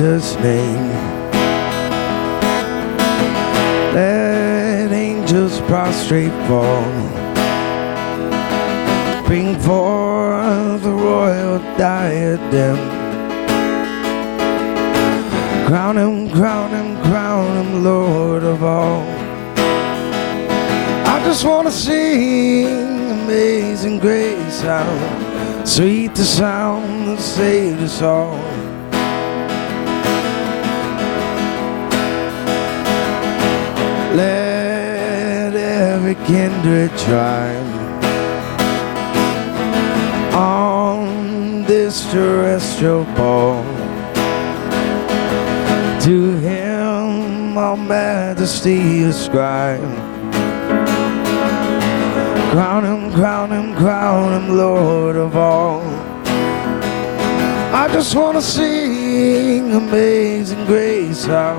Jesus' name. Let angels prostrate fall, bring forth the royal diadem. Crown him, crown him, crown him, Lord of all. I just want to sing Amazing Grace, how sweet the sound that saved us all. Let every kindred tribe on this terrestrial ball to him all majesty ascribe. Crown him, crown him, crown him, Lord of all. I just want to sing Amazing Grace, how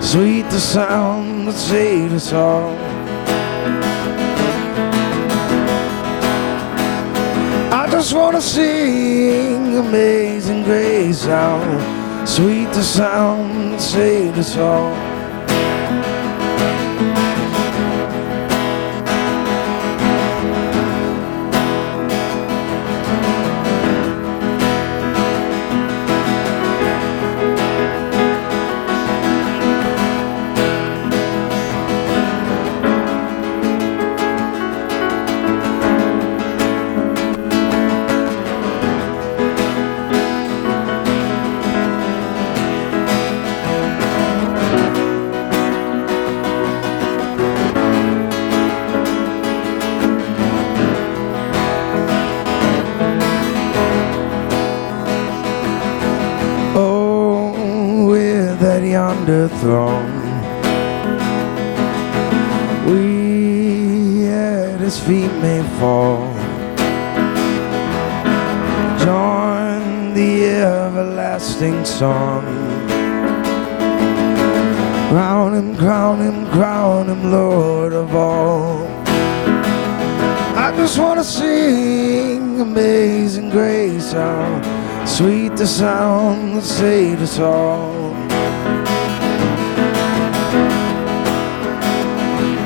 sweet the sound that saved us all. I just want to sing Amazing Grace, how sweet the sound that saved us all. That yonder throne, we at his feet may fall, join the everlasting song. Crown him, crown him, crown him, Lord of all. I just want to sing Amazing Grace, how sweet the sound that saved us all.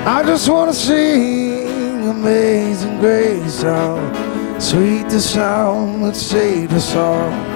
I just want to sing Amazing Grace, how sweet the sound that saved us all.